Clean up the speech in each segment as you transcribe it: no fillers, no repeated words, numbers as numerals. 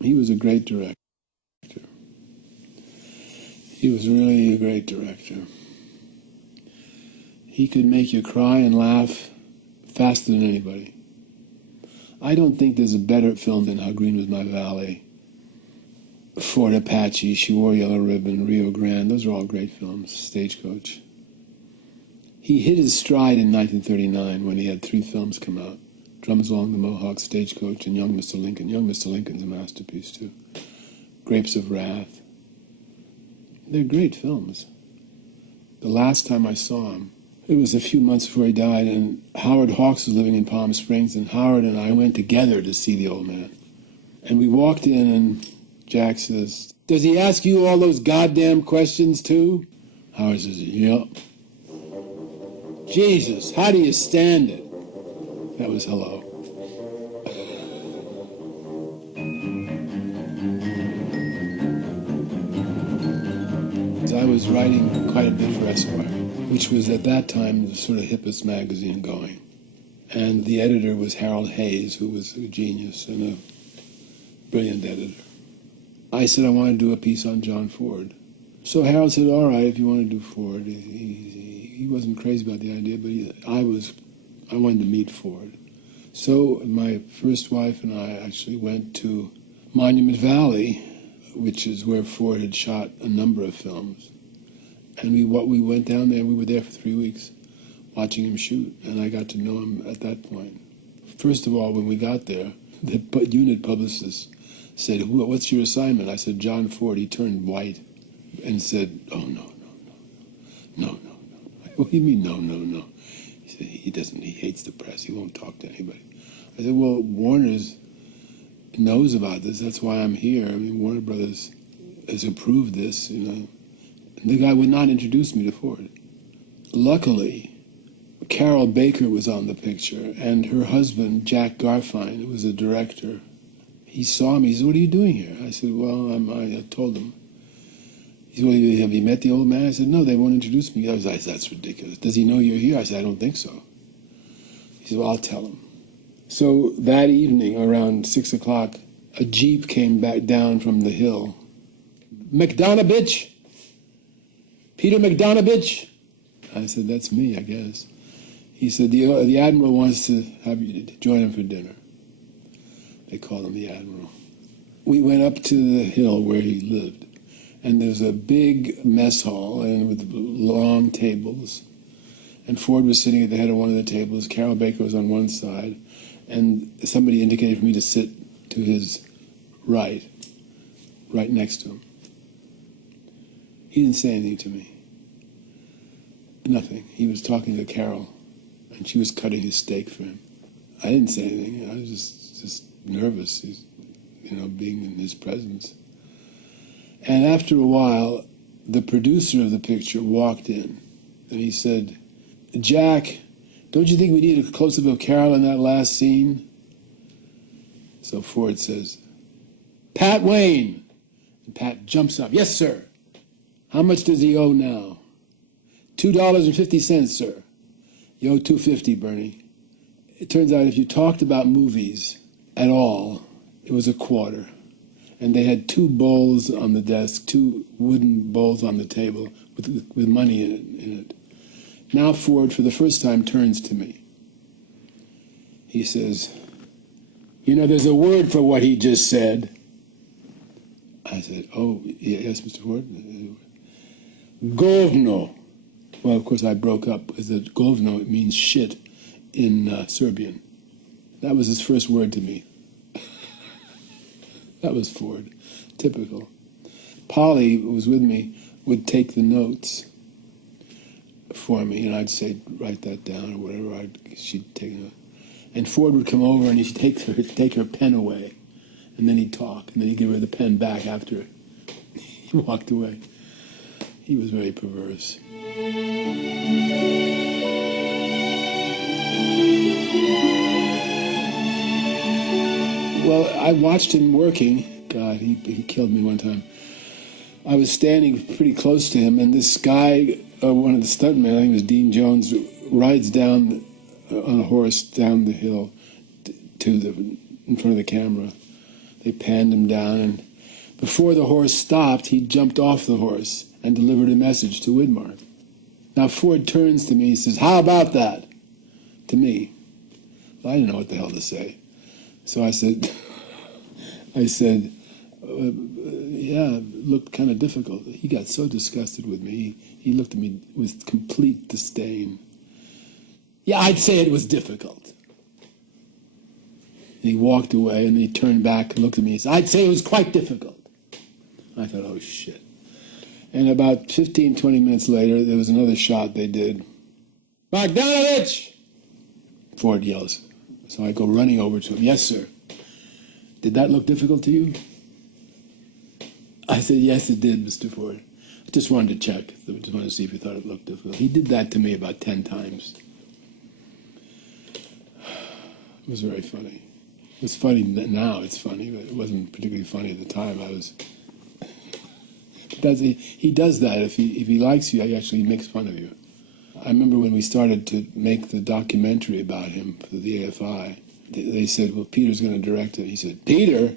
He was a great director. He was really a great director. He could make you cry and laugh faster than anybody. I don't think there's a better film than How Green Was My Valley. Fort Apache, She Wore Yellow Ribbon, Rio Grande, those are all great films. Stagecoach. He hit his stride in 1939 when he had 3 films come out. Drums Along the Mohawk, Stagecoach, and Young Mr. Lincoln. Young Mr. Lincoln's a masterpiece, too. Grapes of Wrath. They're great films. The last time I saw him, it was a few months before he died, and Howard Hawks was living in Palm Springs, and Howard and I went together to see the old man. And we walked in, and Jack says, "Does he ask you all those goddamn questions, too?" Howard says, "Yep." "Jesus, how do you stand it?" That was hello. I was writing quite a bit for Esquire, which was at that time the sort of hippest magazine going. And the editor was Harold Hayes, who was a genius and a brilliant editor. I said I want to do a piece on John Ford. So Harold said, "All right, if you want to do Ford." He wasn't crazy about the idea, but I wanted to meet Ford. So my first wife and I actually went to Monument Valley, which is where Ford had shot a number of films. And we went down there, and we were there for 3 weeks watching him shoot, and I got to know him at that point. First of all, when we got there, the unit publicist said, "What's your assignment?" I said, "John Ford." He turned white and said, "Oh, no. What do you mean, no? He said, he hates the press. He won't talk to anybody." I said, "Well, Warner's knows about this. That's why I'm here. I mean, Warner Brothers has approved this, you know." And the guy would not introduce me to Ford. Luckily, Carol Baker was on the picture, and her husband, Jack Garfine, who was a director, he saw me. He said, "What are you doing here?" I said, "Well, I told him." He said, "Well, have you met the old man?" I said, "No, they won't introduce me." I was like, "That's ridiculous. Does he know you're here?" I said, "I don't think so." He said, "Well, I'll tell him." So that evening, around 6 o'clock, a Jeep came back down from the hill. "McDonogh-bitch? Peter McDonogh-bitch?" I said, "That's me, I guess." He said, the Admiral wants to have you to join him for dinner." They called him the Admiral. We went up to the hill where he lived, and there's a big mess hall and with long tables. And Ford was sitting at the head of one of the tables. Carol Baker was on one side, and somebody indicated for me to sit to his right next to him. He didn't say anything to me. Nothing. He was talking to Carol, and she was cutting his steak for him. I didn't say anything. I was just nervous, being in his presence. And after a while, the producer of the picture walked in, and he said, "Jack, don't you think we need a close-up of Carol in that last scene?" So Ford says, "Pat Wayne." And Pat jumps up. "Yes, sir." "How much does he owe now?" $2.50, sir." "You owe $2.50, Bernie." It turns out if you talked about movies at all, it was a quarter. And they had 2 bowls on the desk, 2 wooden bowls on the table with money in it. Now Ford, for the first time, turns to me. He says, "There's a word for what he just said." I said, "Oh, yes, Mr. Ford." "Govno." Well, of course, I broke up because the govno, it means shit in Serbian. That was his first word to me. That was Ford. Typical. Polly, who was with me, would take the notes for me, and I'd say, "Write that down," or whatever. She'd take it. And Ford would come over, and he'd take her pen away, and then he'd talk, and then he'd give her the pen back after he walked away. He was very perverse. Well, I watched him working. God, he killed me one time. I was standing pretty close to him, and this guy, one of the stuntmen, I think it was Dean Jones, rides down on a horse down the hill in front of the camera. They panned him down, and before the horse stopped, he jumped off the horse and delivered a message to Widmark. Now Ford turns to me and says, "How about that?" To me. Well, I didn't know what the hell to say. So I said, yeah, it looked kind of difficult. He got so disgusted with me. He looked at me with complete disdain. "Yeah, I'd say it was difficult." And he walked away, and then he turned back and looked at me and said, "I'd say it was quite difficult." I thought, oh, shit. And about 15, 20 minutes later, there was another shot they did. "Bodganovich!" Ford yells. So I go running over to him. "Yes, sir." "Did that look difficult to you?" I said, "Yes, it did, Mr. Ford. I just wanted to check. I just wanted to see if you thought it looked difficult." He did that to me about 10 times. It was very funny. It's funny now, it's funny, but it wasn't particularly funny at the time. He does that. If he likes you, he actually makes fun of you. I remember when we started to make the documentary about him for the AFI, they said, "Well, Peter's going to direct it." He said, "Peter?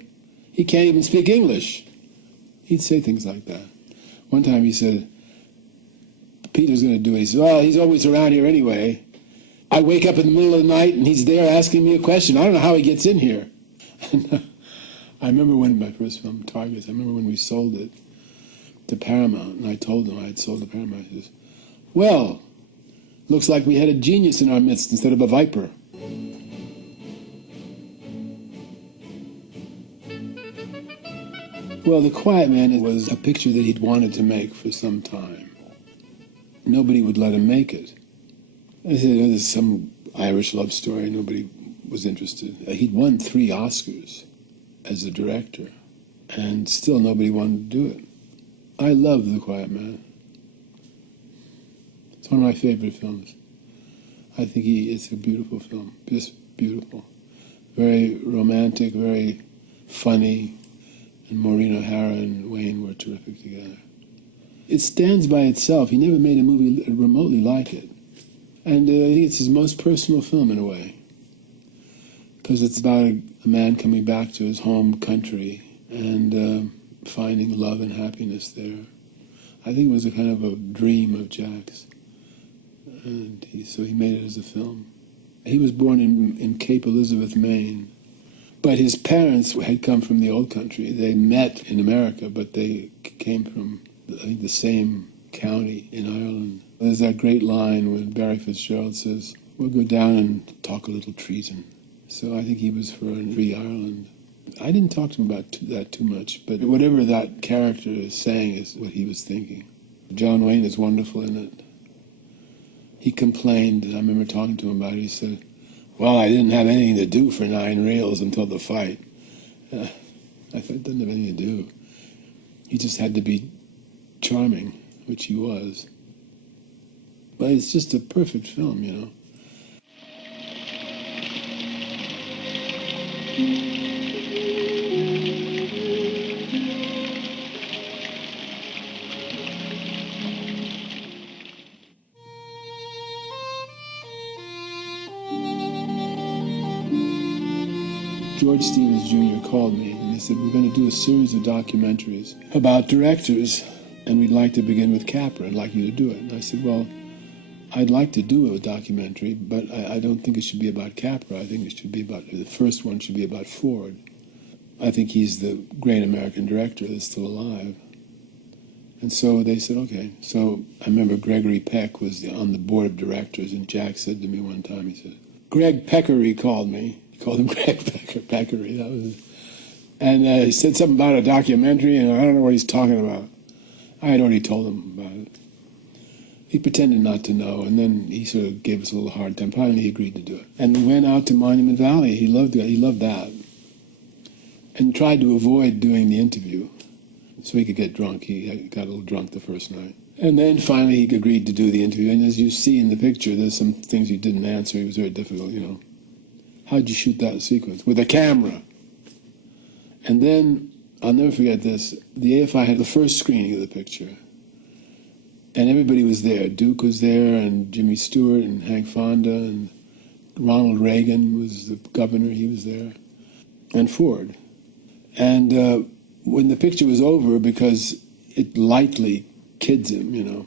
He can't even speak English." He'd say things like that. One time he said, "Peter's going to do it." He said, "Well, he's always around here anyway. I wake up in the middle of the night and he's there asking me a question. I don't know how he gets in here." I remember when my first film, Targets, I remember when we sold it to Paramount, and I told them I had sold to Paramount. He says, "Well, looks like we had a genius in our midst instead of a viper." Well, The Quiet Man was a picture that he'd wanted to make for some time. Nobody would let him make it. I said, "It was some Irish love story." Nobody was interested. He'd won 3 Oscars as a director, and still nobody wanted to do it. I love The Quiet Man. It's one of my favorite films. I think it's a beautiful film, just beautiful. Very romantic, very funny, and Maureen O'Hara and Wayne were terrific together. It stands by itself. He never made a movie remotely like it. And I think it's his most personal film in a way, because it's about a man coming back to his home country and finding love and happiness there. I think it was a kind of a dream of Jack's, and so he made it as a film. He was born in Cape Elizabeth, Maine, but his parents had come from the old country. They met in America, but they came from, I think, the same county in Ireland. There's that great line when Barry Fitzgerald says, "We'll go down and talk a little treason." So I think he was for Free Ireland. I didn't talk to him about that too much, but whatever that character is saying is what he was thinking. John Wayne is wonderful in it. He complained, I remember talking to him about it, he said, "Well, I didn't have anything to do for 9 reels until the fight." I thought it didn't have anything to do. He just had to be charming, which he was. But it's just a perfect film, you know. George Stevens Jr. called me and they said, "We're going to do a series of documentaries about directors, and we'd like to begin with Capra. I'd like you to do it." And I said, "Well, I'd like to do a documentary, but I don't think it should be about Capra. I think it should be about, the first one should be about Ford. I think he's the great American director that's still alive." And so they said, okay. So I remember Gregory Peck was on the board of directors, and Jack said to me one time, he said, "Greg Peckery called me." He called him Greg Peckery. That was, and he said something about a documentary, and I don't know what he's talking about. I had already told him about it. He pretended not to know, and then he sort of gave us a little hard time. Finally, he agreed to do it. And we went out to Monument Valley. He loved it. He loved that. And tried to avoid doing the interview so he could get drunk. He got a little drunk the first night. And then finally he agreed to do the interview. And as you see in the picture, there's some things he didn't answer. It was very difficult, you know. How'd you shoot that sequence? With a camera. And then, I'll never forget this, the AFI had the first screening of the picture. And everybody was there. Duke was there, and Jimmy Stewart, and Hank Fonda, and Ronald Reagan was the governor, he was there, and Ford. And when the picture was over, because it lightly kids him, you know.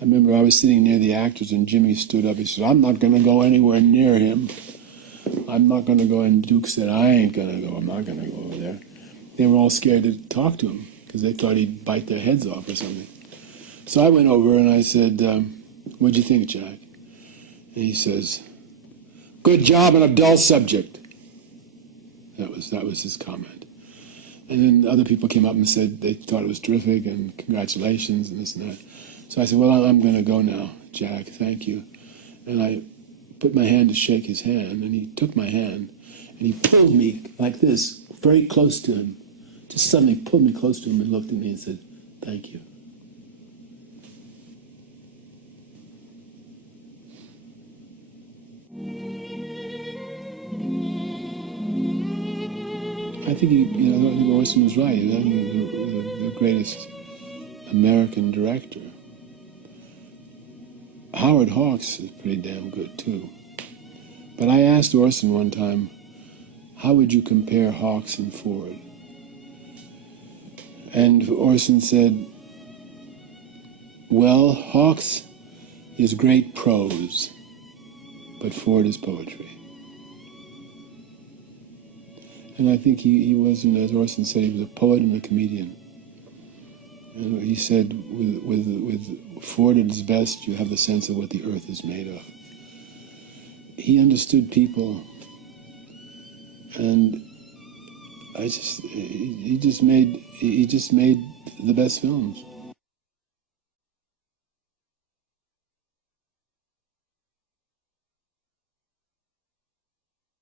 I remember I was sitting near the actors and Jimmy stood up. He said, "I'm not going to go anywhere near him. I'm not going to go." And Duke said, "I ain't going to go. I'm not going to go over there." They were all scared to talk to him because they thought he'd bite their heads off or something. So I went over and I said, "What'd you think, Jack?" And he says, "Good job on a dull subject." That was his comment. And then other people came up and said they thought it was terrific and congratulations and this and that. So I said, "Well, I'm going to go now, Jack. Thank you." And I put my hand to shake his hand, and he took my hand, and he pulled me like this, very close to him. Just suddenly pulled me close to him and looked at me and said, "Thank you." I think I think Orson was right. I think he was the greatest American director. Howard Hawks is pretty damn good too. But I asked Orson one time, how would you compare Hawks and Ford? And Orson said, well, Hawks is great prose, but Ford is poetry. And I think he was, as Orson said, he was a poet and a comedian. And he said, with Ford at his best, you have the sense of what the earth is made of. He understood people, and he just made the best films.